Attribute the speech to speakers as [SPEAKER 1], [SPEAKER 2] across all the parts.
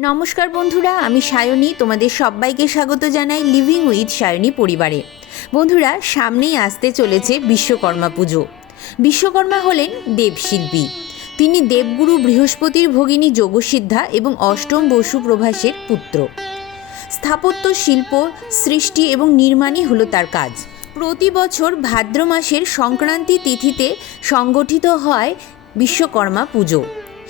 [SPEAKER 1] নমস্কার বন্ধুরা, আমি সায়নী, তোমাদের সবাইকে স্বাগত জানাই লিভিং উইথ সায়নী পরিবারে। বন্ধুরা, সামনেই আসতে চলেছে বিশ্বকর্মা পুজো। বিশ্বকর্মা হলেন দেবশিল্পী। তিনি দেবগুরু বৃহস্পতির ভগিনী যোগসিদ্ধা এবং অষ্টম বসু প্রভাসের পুত্র। স্থাপত্য, শিল্প, সৃষ্টি এবং নির্মাণই হলো তার কাজ। প্রতি বছর ভাদ্র মাসের সংক্রান্তি তিথিতে সংগঠিত হয় বিশ্বকর্মা পুজো।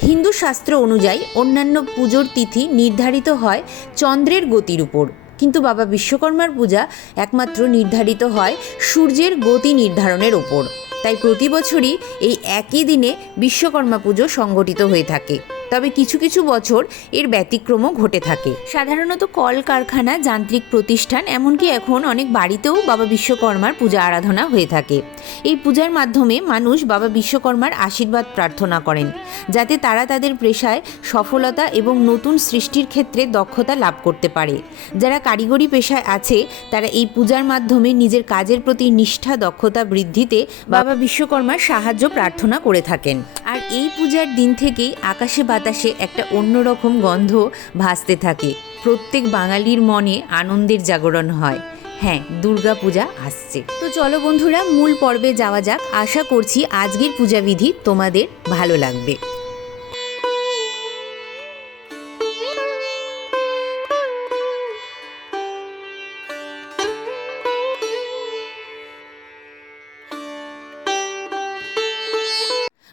[SPEAKER 1] হিন্দু শাস্ত্র অনুযায়ী অন্যান্য পুজোর তিথি নির্ধারিত হয় চন্দ্রের গতির উপর। কিন্তু বাবা বিশ্বকর্মার পূজা একমাত্র নির্ধারিত হয় সূর্যের গতি নির্ধারণের ওপর তাই প্রতি বছরই এই একই দিনে বিশ্বকর্মা পুজো সংগঠিত হয়ে থাকে। তবে কিছু কিছু বছর এর ব্যতিক্রমও ঘটে থাকে। সাধারণত কলকারখানা, যান্ত্রিক প্রতিষ্ঠান, এমনকি এখন অনেক বাড়িতেও বাবা বিশ্বকর্মার পূজা আরাধনা হয়ে থাকে। এই পূজার মাধ্যমে মানুষ বাবা বিশ্বকর্মার আশীর্বাদ প্রার্থনা করেন, যাতে তারা তাদের পেশায় সফলতা এবং নতুন সৃষ্টির ক্ষেত্রে দক্ষতা লাভ করতে পারে। যারা কারিগরি পেশায় আছে, তারা এই পূজার মাধ্যমে নিজের কাজের প্রতি নিষ্ঠা, দক্ষতা বৃদ্ধিতে বাবা বিশ্বকর্মার সাহায্য প্রার্থনা করে থাকেন। আর এই পূজার দিন থেকেই আকাশে বাতাসে একটা অন্যরকম গন্ধ ভাসতে থাকে। প্রত্যেক বাঙালির মনে আনন্দের জাগরণ হয়। হ্যাঁ দুর্গা পূজা আসছে। তো চলো বন্ধুরা, মূল পর্বে যাওয়া যাক। আশা করছি আজকের পূজাবিধি তোমাদের ভালো লাগবে।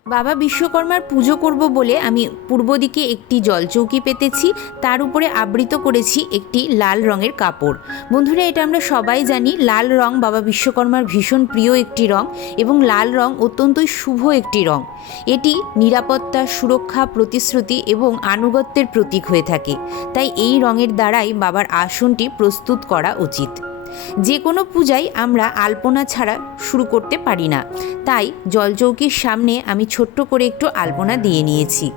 [SPEAKER 1] বাবা বিশ্বকর্মার পুজো করব বলে আমি পূর্ব দিকে একটি জলচৌকি পেতেছি, তার উপরে আবৃত করেছি একটি লাল রঙের কাপড়। বন্ধুরা, এটা আমরা সবাই জানি, লাল রং বাবা বিশ্বকর্মার ভীষণ প্রিয় একটি রং এবং লাল রং অত্যন্তই শুভ একটি রং। এটি নিরাপত্তা, সুরক্ষা, প্রতিশ্রুতি এবং আনুগত্যের প্রতীক হয়ে থাকে। তাই এই রঙের দ্বারাই বাবার আসনটি প্রস্তুত করা উচিত। যে কোনো পূজাই আমরা আলপনা ছাড়া শুরু করতে পারি না। তাই জলচৌকির সামনে আমি ছোট্ট করে একটু আলপনা দিয়ে নিয়েছি।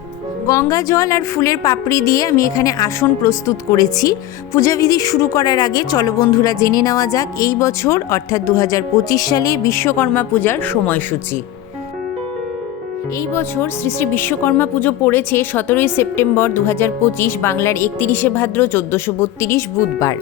[SPEAKER 1] গঙ্গা জল আর ফুলের পাপড়ি দিয়ে আমি এখানে আসন প্রস্তুত করেছি। পূজাবিধি শুরু করার আগে চলো বন্ধুরা জেনে নেওয়া যাক এই বছর, অর্থাৎ দু হাজার পঁচিশ সালে বিশ্বকর্মা পূজার সময়সূচি। এই বছর শ্রী শ্রী বিশ্বকর্মা পুজো পড়েছে সতেরোই সেপ্টেম্বর দু হাজার পঁচিশ বাংলার একত্রিশে ভাদ্র চোদ্দোশো বত্রিশ বুধবার।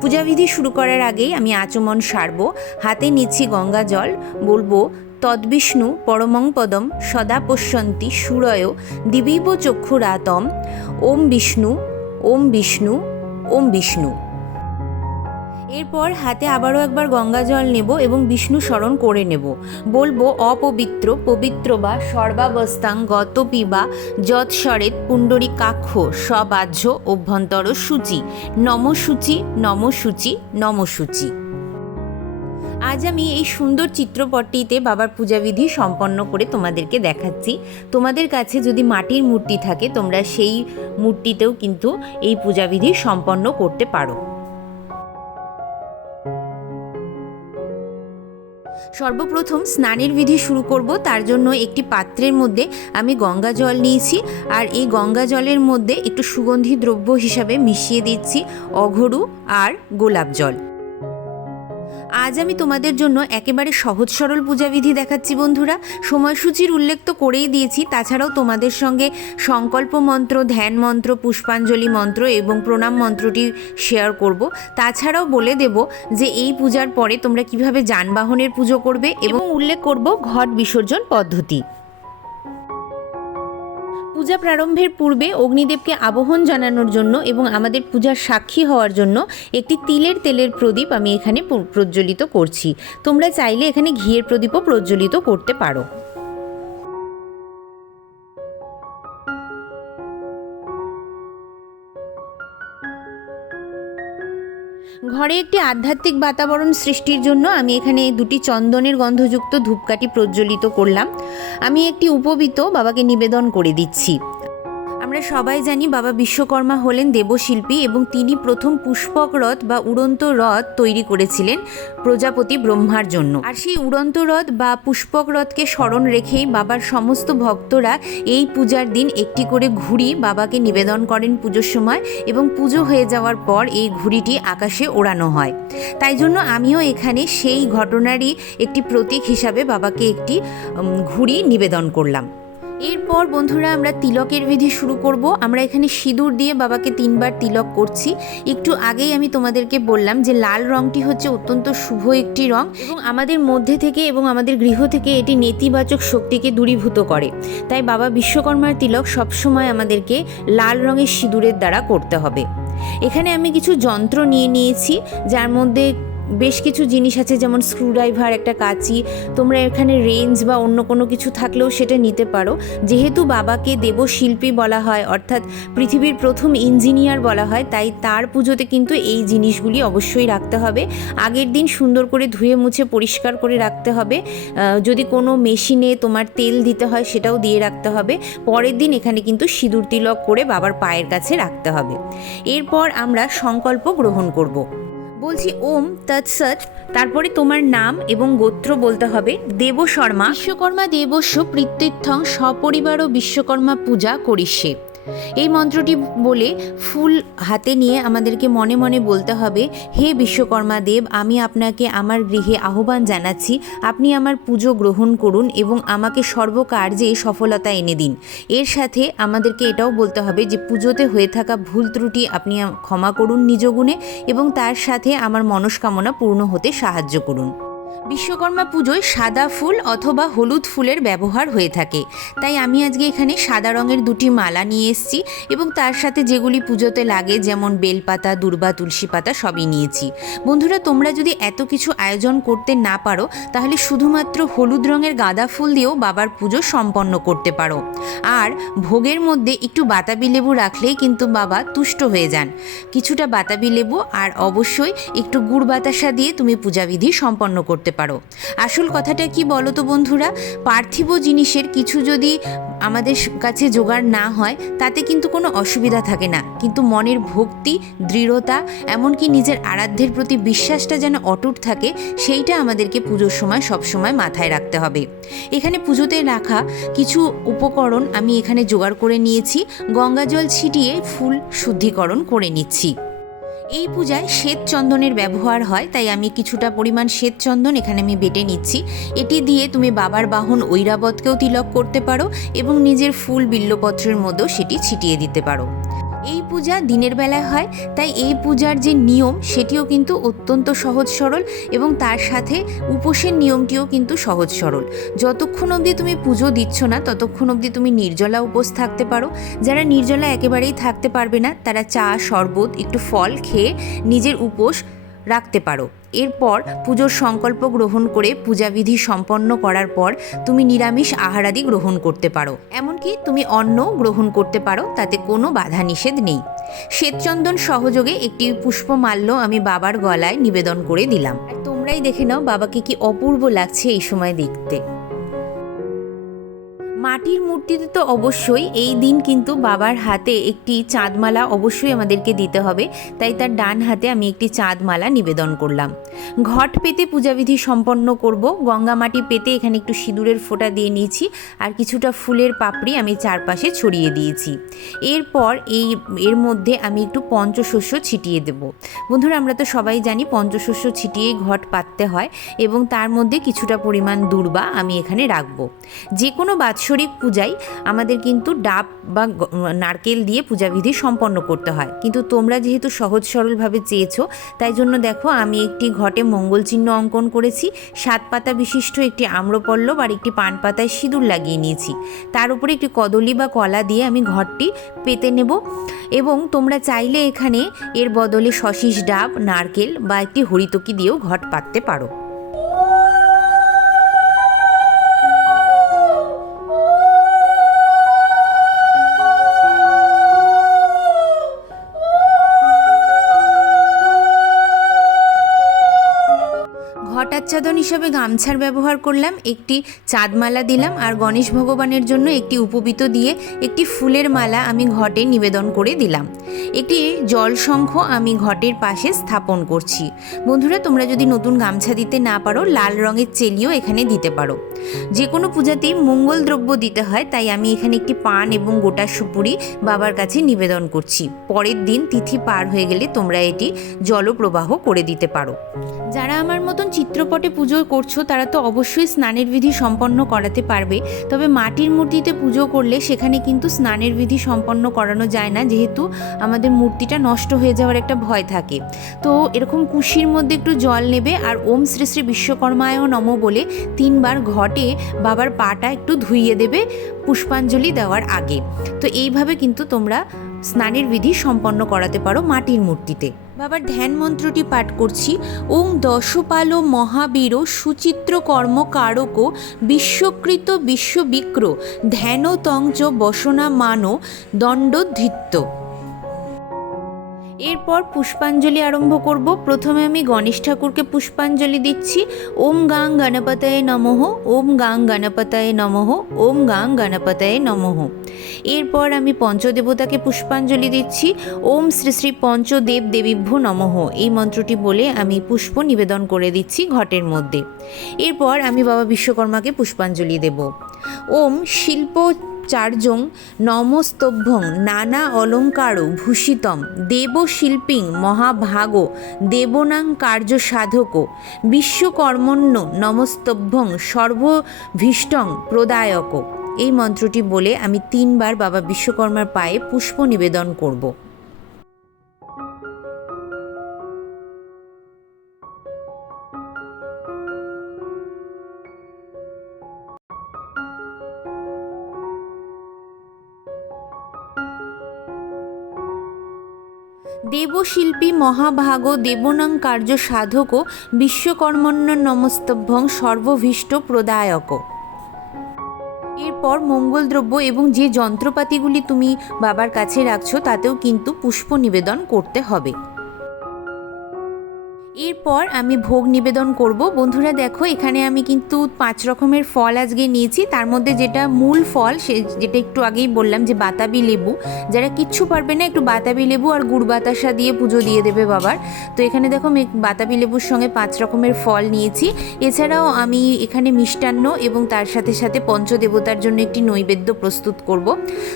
[SPEAKER 1] পূজাবিধি শুরু করার আগেই আমি আচমন সারব, হাতে নিচ্ছি গঙ্গা জল, বলব, তদ্বিষ্ণু পরমং পদম সদা পশ্যন্তি সুরয় দিবীব চক্ষুরাতম, ওম বিষ্ণু ওম বিষ্ণু ওম বিষ্ণু। এরপর হাতে আবারও একবার গঙ্গা জল নেব এবং বিষ্ণু স্মরণ করে নেব। বলব, অপবিত্র, পবিত্র বা সর্বাবস্থাং গত পিবা যৎস্বরেত পুণ্ডরী কাক্ষ, সবাহ্য অভ্যন্তর সূচি, নমসূচি নমসূচি নমসূচি। আজ আমি এই সুন্দর চিত্রপটটিতে বাবার পূজাবিধি সম্পন্ন করে তোমাদেরকে দেখাচ্ছি। তোমাদের কাছে যদি মাটির মূর্তি থাকে, তোমরা সেই মূর্তিতেও কিন্তু এই পূজাবিধি সম্পন্ন করতে পারো। সর্বপ্রথম স্নানের বিধি শুরু করব, তার জন্য একটি পাত্রের মধ্যে আমি গঙ্গা জল নিয়েছি আর এই গঙ্গা জলের মধ্যে একটু সুগন্ধি দ্রব্য হিসাবে মিশিয়ে দিচ্ছি, অঘরু আর গোলাপ জল। আজ আমি তোমাদের জন্য একেবারে সহজ সরল পূজাবিধি দেখাচ্ছি, বন্ধুরা। সময়সূচির উল্লেখ তো করেই দিয়েছি। তাছাড়াও তোমাদের সঙ্গে সংকল্প মন্ত্র, ধ্যান মন্ত্র, পুষ্পাঞ্জলি মন্ত্র এবং প্রণাম মন্ত্রটি শেয়ার করব। তাছাড়াও বলে দেব যে এই পূজার পরে তোমরা কীভাবে যানবাহনের পুজো করবে এবং উল্লেখ করব ঘট বিসর্জন পদ্ধতি। পূজা প্রারম্ভের পূর্বে অগ্নিদেবকে আবহন জানানোর জন্য এবং আমাদের পূজার সাক্ষী হওয়ার জন্য একটি তিলের তেলের প্রদীপ আমি এখানে প্র- প্রজ্বলিত করছি। তোমরা চাইলে এখানে ঘিয়ের প্রদীপও প্রজ্বলিত করতে পারো। ঘরে একটি আধ্যাত্মিক বাতাবরণ সৃষ্টির জন্য আমি এখানে দুটি চন্দনের গন্ধযুক্ত ধূপকাঠি প্রজ্বলিত করলাম। আমি একটি উপবিত বাবাকে নিবেদন করে দিচ্ছি। সবাই জানি বাবা বিশ্বকর্মা হলেন দেবশিল্পী এবং তিনি প্রথম পুষ্পক রথ বা উড়ন্ত রথ তৈরি করেছিলেন প্রজাপতি ব্রহ্মার জন্য। আর সেই উড়ন্ত রথ বা পুষ্পক রথকে স্মরণ রেখেই বাবার সমস্ত ভক্তরা এই পূজার দিন একটি করে ঘুড়ি বাবাকে নিবেদন করেন পুজোর সময় এবং পুজো হয়ে যাওয়ার পর এই ঘুড়িটি আকাশে ওড়ানো হয়। তাই জন্য আমিও এখানে সেই ঘটনারই একটি প্রতীক হিসাবে বাবাকে একটি ঘুড়ি নিবেদন করলাম। এরপর বন্ধুরা আমরা তিলকের বিধি শুরু করব। আমরা এখানে সিঁদুর দিয়ে বাবাকে তিনবার তিলক করছি। একটু আগেই আমি তোমাদেরকে বললাম যে লাল রংটি হচ্ছে অত্যন্ত শুভ একটি রং এবং আমাদের মধ্যে থেকে এবং আমাদের গৃহ থেকে এটি নেতিবাচক শক্তিকে দূরীভূত করে। তাই বাবা বিশ্বকর্মার তিলক সবসময় আমাদেরকে লাল রঙের সিঁদুরের দ্বারা করতে হবে। এখানে আমি কিছু যন্ত্র নিয়ে নিয়েছি, যার মধ্যে বেশ কিছু জিনিস আছে, যেমন স্ক্রুড্রাইভার একটা কাঁচি। তোমরা এখানে রেঞ্জ বা অন্য কোনো কিছু থাকলেও সেটা নিতে পারো। যেহেতু বাবাকে দেবশিল্পী বলা হয়, অর্থাৎ পৃথিবীর প্রথম ইঞ্জিনিয়ার বলা হয়, তাই তার পুজোতে কিন্তু এই জিনিসগুলি অবশ্যই রাখতে হবে। আগের দিন সুন্দর করে ধুয়ে মুছে পরিষ্কার করে রাখতে হবে। যদি কোনো মেশিনে তোমার তেল দিতে হয়, সেটাও দিয়ে রাখতে হবে। পরের দিন এখানে কিন্তু সিঁদুর তিলক করে বাবার পায়ের কাছে রাখতে হবে। এরপর আমরা সংকল্প গ্রহণ করব। বলছি ওম তৎসৎ তারপরে তোমার নাম এবং গোত্র বলতে হবে, দেব শর্মা। বিশ্বকর্মা দেবস্ব প্রীত্যর্থং সপরিবার ও বিশ্বকর্মা পূজা করিষ্যে এই মন্ত্রটি বলে, ফুল হাতে নিয়ে আমাদেরকে মনে মনে বলতে হবে, হে বিশ্বকর্মা দেব, আমি আপনাকে আমার গৃহে আহ্বান জানাচ্ছি, আপনি আমার পুজো গ্রহণ করুন এবং আমাকে সর্বকার্যে সফলতা এনে দিন। এর সাথে আমাদেরকে এটাও বলতে হবে যে, পুজোতে হয়ে থাকা ভুল ত্রুটি আপনি ক্ষমা করুন নিজ গুণে এবং তার সাথে আমার মনস্কামনা পূর্ণ হতে সাহায্য করুন। বিশ্বকর্মা পুজোয় সাদা ফুল অথবা হলুদ ফুলের ব্যবহার হয়ে থাকে। তাই আমি আজকে এখানে সাদা রঙের দুটি মালা নিয়ে এসেছি এবং তার সাথে যেগুলি পুজোতে লাগে, যেমন বেলপাতা, দুর্বা, তুলসী পাতা সবই নিয়েছি। বন্ধুরা, তোমরা যদি এত কিছু আয়োজন করতে না পারো, তাহলে শুধুমাত্র হলুদ রঙের গাঁদা ফুল দিয়েও বাবার পুজো সম্পন্ন করতে পারো। আর ভোগের মধ্যে একটু বাতাবি লেবু রাখলেই কিন্তু বাবা তুষ্ট হয়ে যান। কিছুটা বাতাবি লেবু আর অবশ্যই একটু গুড় বাতাসা দিয়ে তুমি পূজাবিধি সম্পন্ন করতে পারো। আসল কথাটা কি বলো তো বন্ধুরা? পার্থিব জিনিসের কিছু যদি আমাদের কাছে জোগাড় না হয়, তাতে কিন্তু কোনো অসুবিধা থাকে না। কিন্তু মনের ভক্তি, দৃঢ়তা, এমনকি নিজের আরাধ্যের প্রতি বিশ্বাসটা যেন অটুট থাকে, সেইটা আমাদেরকে পুজোর সময় সবসময় মাথায় রাখতে হবে। এখানে পুজোতে রাখা কিছু উপকরণ আমি এখানে জোগাড় করে নিয়েছি। গঙ্গা জল ছিটিয়ে ফুল শুদ্ধিকরণ করে নিচ্ছি। এই পূজায় শ্বেত চন্দনের ব্যবহার হয়, তাই আমি কিছুটা পরিমাণ শ্বেত চন্দন এখানে আমি বেটে নিচ্ছি। এটি দিয়ে তুমি বাবার বাহন ঐরাবতকেও তিলক করতে পারো এবং নিজের ফুল বিল্লপত্রের মধ্যেও সেটি ছিটিয়ে দিতে পারো। এই পূজা দিনের বেলায় হয়, তাই এই পূজার যে নিয়ম, সেটিও কিন্তু অত্যন্ত সহজ সরল এবং তার সাথে উপোসের নিয়মটিও কিন্তু সহজ সরল। যতক্ষণ অবধি তুমি পুজো দিচ্ছ না, ততক্ষণ অবধি তুমি নির্জলা উপোস থাকতে পারো। যারা নির্জলা একেবারেই থাকতে পারবে না, তারা চা, শরবত, একটু ফল খেয়ে নিজের উপোস রাখতে পারো। এরপর পুজোর সংকল্প গ্রহণ করে পূজাবিধি সম্পন্ন করার পর তুমি নিরামিষ আহারাদি গ্রহণ করতে পারো। এমনকি তুমি অন্ন গ্রহণ করতে পারো, তাতে কোনো বাধা নিষেধ নেই। শ্বেতচন্দন সহযোগে একটি পুষ্পমাল্য আমি বাবার গলায় নিবেদন করে দিলাম। আর তোমরাই দেখে নাও বাবাকে কি অপূর্ব লাগছে এই সময় দেখতে। মাটির মূর্তিতে তো অবশ্যই এই দিন কিন্তু বাবার হাতে একটি চাঁদমালা অবশ্যই আমাদেরকে দিতে হবে। তাই তার ডান হাতে আমি একটি চাঁদমালা নিবেদন করলাম। ঘট পেতে পূজাবিধি সম্পন্ন করব। গঙ্গা মাটি পেতে এখানে একটু সিঁদুরের ফোঁটা দিয়ে নিয়েছি। আর কিছুটা ফুলের পাপড়ি আমি চারপাশে ছড়িয়ে দিয়েছি। এরপর এই, এর মধ্যে আমি একটু পঞ্চশস্য ছিটিয়ে দেব। বন্ধুরা, আমরা তো সবাই জানি পঞ্চশস্য ছিটিয়েই ঘট পাততে হয় এবং তার মধ্যে কিছুটা পরিমাণ দূর্বা আমি এখানে রাখব। যে কোনো বাৎসরিক পূজায় আমাদের কিন্তু ডাব বা নারকেল দিয়ে পূজাবিধি সম্পন্ন করতে হয়। কিন্তু তোমরা যেহেতু সহজ সরলভাবে চেয়েছো, তাই জন্য দেখো আমি একটি ঘটে মঙ্গল চিহ্ন অঙ্কন করেছি, সাত পাতা বিশিষ্ট একটি আম্রপল্লব আর একটি পান পাতায় সিঁদুর লাগিয়ে নিয়েছি। তার উপরে একটি কদলি বা কলা দিয়ে আমি ঘরটি পেতে নেব এবং তোমরা চাইলে এখানে এর বদলে শশিস ডাব, নারকেল বা একটি হরিতকি দিয়েও ঘট পাততে পারো। ঘটাচ্ছাদন হিসাবে গামছার ব্যবহার করলাম, একটি চাঁদমালা দিলাম আর গণেশ ভগবানের জন্য একটি উপবিত দিয়ে একটি ফুলের মালা আমি ঘটে নিবেদন করে দিলাম। একটি জলশঙ্খ আমি ঘটের পাশে স্থাপন করছি। বন্ধুরা, তোমরা যদি নতুন গামছা দিতে না পারো, লাল রঙের চেলিও এখানে দিতে পারো। যে কোনো পূজাতেই মঙ্গল দ্রব্য দিতে হয়, তাই আমি এখানে একটি পান এবং গোটা সুপুরি বাবার কাছে নিবেদন করছি। পরের দিন তিথি পার হয়ে গেলে তোমরা এটি জলপ্রবাহ করে দিতে পারো। যারা আমার মতন চিত্রপটে পুজো করছ, তারা তো অবশ্যই স্নানের বিধি সম্পন্ন করাতে পারবে। তবে মাটির মূর্তিতে পুজো করলে সেখানে কিন্তু স্নানের বিধি সম্পন্ন করানো যায় না, যেহেতু আমাদের মূর্তিটা নষ্ট হয়ে যাওয়ার একটা ভয় থাকে। তো এরকম কুশির মধ্যে একটু জল নেবে, আর ওম শ্রী শ্রী বিশ্বকর্মায় নম বলে তিনবার ঘটে বাবার পাটা একটু ধুইয়ে দেবে পুষ্পাঞ্জলি দেওয়ার আগে। তো এইভাবে কিন্তু তোমরা স্নানের বিধি সম্পন্ন করাতে পারো মাটির মূর্তিতে। বাবার ধ্যান মন্ত্রটি পাঠ করছি। ওং দশপাল মহাবীর সুচিত্র কর্ম কারক বিশ্বকৃত বিশ্ববিক্র ধ্যান তঞ্চ বসনা মানো দণ্ডধৃত্য এরপর পুষ্পাঞ্জলি আরম্ভ করব। প্রথমে আমি গণেশ ঠাকুরকে পুষ্পাঞ্জলি দিচ্ছি। ওম গাং গণপতায় নমঃ, ওম গাং গণপতায় নমঃ, ওম গাং গণপতায় নমঃ। এরপর আমি পঞ্চদেবতাকে পুষ্পাঞ্জলি দিচ্ছি। ওম শ্রী শ্রী পঞ্চদেব দেবীভ্য নমঃ। এই মন্ত্রটি বলে আমি পুষ্প নিবেদন করে দিচ্ছি ঘটের মধ্যে। এরপর আমি বাবা বিশ্বকর্মাকে পুষ্পাঞ্জলি দেব। ওম শিল্প চার্যং নমস্তভ্যং নানা অলঙ্কার ভূষিতম। দেবশিল্পিং মহাভাগ, দেবনাং কার্য সাধক বিশ্বকর্মণ্য নমস্তভ্যং সর্বভীষ্টং প্রদায়ক। এই মন্ত্রটি বলে আমি তিনবার বাবা বিশ্বকর্মার পায়ে পুষ্প নিবেদন করব। দেবশিল্পী মহাভাগ দেবনাং কার্য সাধক বিশ্বকর্মণ্য নমস্তভ্যং সর্বভীষ্ট প্রদায়ক। এরপর মঙ্গলদ্রব্য এবং যে যন্ত্রপাতিগুলি তুমি বাবার কাছে রাখছো, তাতেও কিন্তু পুষ্প নিবেদন করতে হবে। এরপর আমি ভোগ নিবেদন করব। বন্ধুরা দেখো, এখানে আমি কিন্তু পাঁচ রকমের ফল আজকে নিয়েছি। তার মধ্যে যেটা মূল ফল, সে যেটা একটু আগেই বললাম যে বাতাবি লেবু। যারা কিচ্ছু পারবে না, একটু বাতাবি লেবু আর গুড় বাতাসা দিয়ে পুজো দিয়ে দেবে বাবার। তো এখানে দেখো, আমি বাতাবি লেবুর সঙ্গে পাঁচ রকমের ফল নিয়েছি। এছাড়াও আমি এখানে মিষ্টান্ন এবং তার সাথে সাথে পঞ্চদেবতার জন্য একটি নৈবেদ্য প্রস্তুত করব।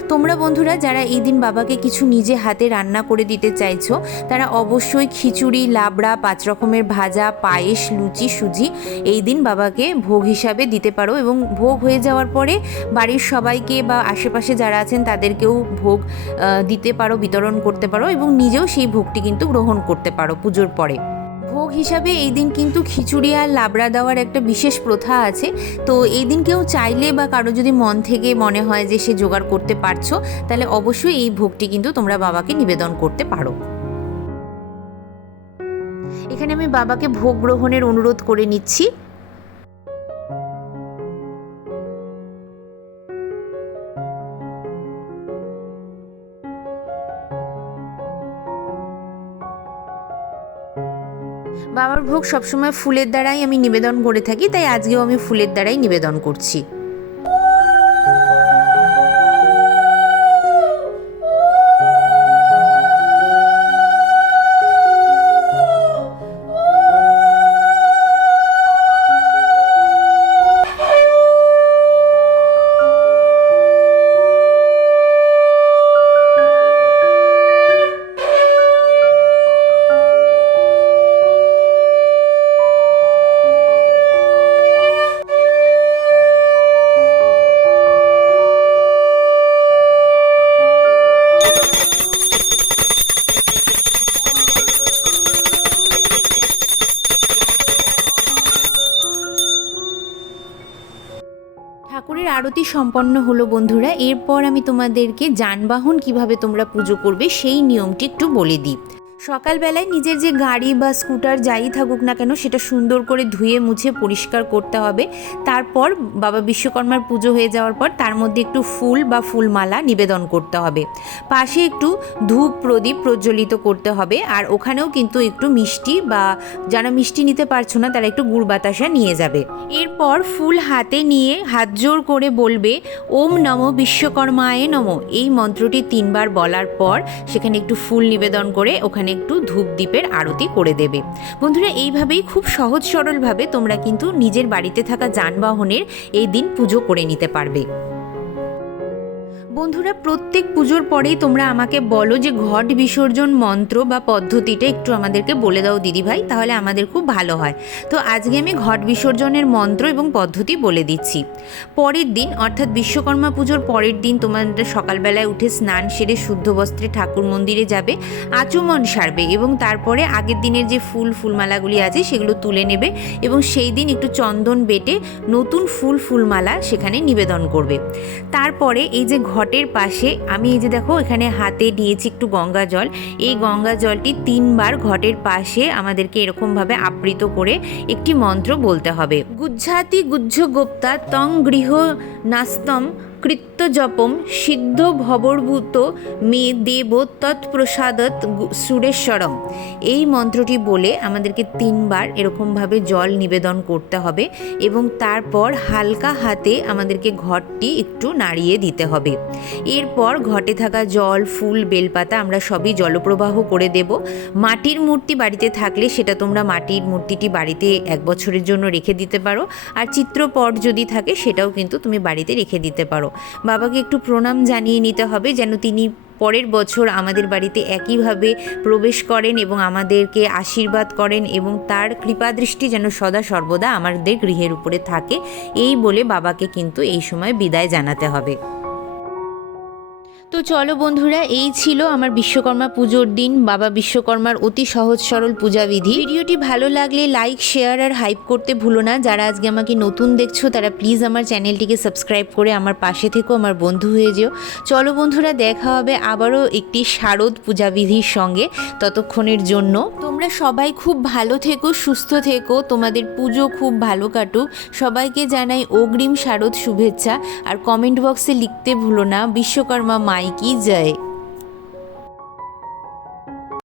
[SPEAKER 1] তোমরা বন্ধুরা, যারা এই দিন বাবাকে কিছু নিজে হাতে রান্না করে দিতে চাইছো, তারা অবশ্যই খিচুড়ি, লাবড়া, পাঁচ রকমের ভাজা, পায়েস, লুচি, সুজি এই দিন বাবাকে ভোগ হিসাবে দিতে পারো এবং ভোগ হয়ে যাওয়ার পরে বাড়ির সবাইকে বা আশেপাশে যারা আছেন তাদেরকেও ভোগ দিতে পারো, বিতরণ করতে পারো এবং নিজেও সেই ভোগটি কিন্তু গ্রহণ করতে পারো পুজোর পরে। ভোগ হিসাবে এই দিন কিন্তু খিচুড়ি আর লাবড়া দেওয়ার একটা বিশেষ প্রথা আছে। তো এই দিন কেউ চাইলে বা কারও যদি মন থেকে মনে হয় যে সে জোগাড় করতে পারছ, তাহলে অবশ্যই এই ভোগটি কিন্তু তোমরা বাবাকে নিবেদন করতে পারো। এখানে আমি বাবাকে ভোগ গ্রহণের অনুরোধ করে নিচ্ছি। বাবার ভোগ সবসময় ফুলের দ্বারাই আমি নিবেদন করে থাকি, তাই আজকেও আমি ফুলের দ্বারাই নিবেদন করছি। সম্পন্ন হলো বন্ধুরা, এরপর আমি তোমাদেরকে যানবাহন কীভাবে তোমরা পুজো করবে সেই নিয়মটি একটু বলে দিই। সকালবেলায় নিজের যে গাড়ি বা স্কুটার যাই থাকুক না কেন, সেটা সুন্দর করে ধুয়ে মুছে পরিষ্কার করতে হবে। তারপর বাবা বিশ্বকর্মার পুজো হয়ে যাওয়ার পর তার মধ্যে একটু ফুল বা ফুলমালা নিবেদন করতে হবে। পাশে একটু ধূপ প্রদীপ প্রজ্বলিত করতে হবে আর ওখানেও কিন্তু একটু মিষ্টি বা যারা মিষ্টি নিতে পারছ না, তারা একটু গুড় বাতাসা নিয়ে যাবে। এরপর ফুল হাতে নিয়ে হাত জোর করে বলবে, ওম নম বিশ্বকর্মায় নম। এই মন্ত্রটি তিনবার বলার পর সেখানে একটু ফুল নিবেদন করে ওখানে একটু ধূপ দ্বীপের আরতি করে দেবে। বন্ধুরা, এইভাবেই খুব সহজ সরলভাবে তোমরা কিন্তু নিজের বাড়িতে থাকা যানবাহনের এই দিন পুজো করে নিতে পারবে। বন্ধুরা, প্রত্যেক পুজোর পরেই তোমরা আমাকে বলো যে ঘট বিসর্জন মন্ত্র বা পদ্ধতিটা একটু আমাদেরকে বলে দাও দিদিভাই তাহলে আমাদের খুব ভালো হয়। তো আজকে আমি ঘট বিসর্জনের মন্ত্র এবং পদ্ধতি বলে দিচ্ছি। পরের দিন, অর্থাৎ বিশ্বকর্মা পুজোর পরের দিন তোমাদের সকালবেলায় উঠে স্নান সেরে শুদ্ধ বস্ত্রে ঠাকুর মন্দিরে যাবে, আচমন সারবে এবং তারপরে আগের দিনের যে ফুল ফুলমালাগুলি আছে সেগুলো তুলে নেবে এবং সেই দিন একটু চন্দন বেটে নতুন ফুল ফুলমালা সেখানে নিবেদন করবে। তারপরে এই যে ঘটের পাশে আমি এই যে দেখো, এখানে হাতে নিয়েছি একটু গঙ্গা জল। এই গঙ্গা জলটি তিনবার ঘটের পাশে আমাদেরকে এরকমভাবে আবৃত করে একটি মন্ত্র বলতে হবে। গুজ্জাতি গুজ্জ গোপ্তা তং গৃহ নাস্তম কৃত্য জপম সিদ্ধ ভবর্ভূত মে দেব তৎপ্রসাদত সুরেশ্বরম। এই মন্ত্রটি বলে আমাদেরকে তিনবার এরকমভাবে জল নিবেদন করতে হবে এবং তারপর হালকা হাতে আমাদেরকে ঘরটি একটু নাড়িয়ে দিতে হবে। এরপর ঘটে থাকা জল, ফুল, বেলপাতা আমরা সবই জলপ্রবাহ করে দেব। মাটির মূর্তি বাড়িতে থাকলে সেটা তোমরা মাটির মূর্তিটি বাড়িতে এক বছরের জন্য রেখে দিতে পারো। আর চিত্রপট যদি থাকে সেটাও কিন্তু তুমি বাড়িতে রেখে দিতে পারো। বাবাকে একটু প্রণাম জানিয়ে নিতে হবে যেন তিনি পরের বছর আমাদের বাড়িতে একইভাবে প্রবেশ করেন এবং আমাদেরকে আশীর্বাদ করেন এবং তার কৃপাদৃষ্টি যেন সদা সর্বদা আমাদের গৃহের উপরে থাকে। এই বলে বাবাকে কিন্তু এই সময় বিদায় জানাতে হবে। তো চলো বন্ধুরা, এই ছিল আমার বিশ্বকর্মা পুজোর দিন, বাবা বিশ্বকর্মার অতি সহজ সরল পূজাবিধি ভিডিওটি ভালো লাগলে লাইক শেয়ার আর হাইপ করতে ভুলো না। যারা আজকে আমাকে নতুন দেখছ, তারা প্লিজ আমার চ্যানেলটিকে সাবস্ক্রাইব করে আমার পাশে থেকো, আমার বন্ধু হয়ে যেও। চলো বন্ধুরা, দেখা হবে আবারও একটি শারদ পূজাবিধির সঙ্গে ততক্ষণের জন্য। তোমরা সবাই খুব ভালো থেকো, সুস্থ থেকো। তোমাদের পুজো খুব ভালো কাটুক। সবাইকে জানাই অগ্রিম শারদ শুভেচ্ছা। আর কমেন্ট বক্সে লিখতে ভুলো না, বিশ্বকর্মা মাই কি জয়।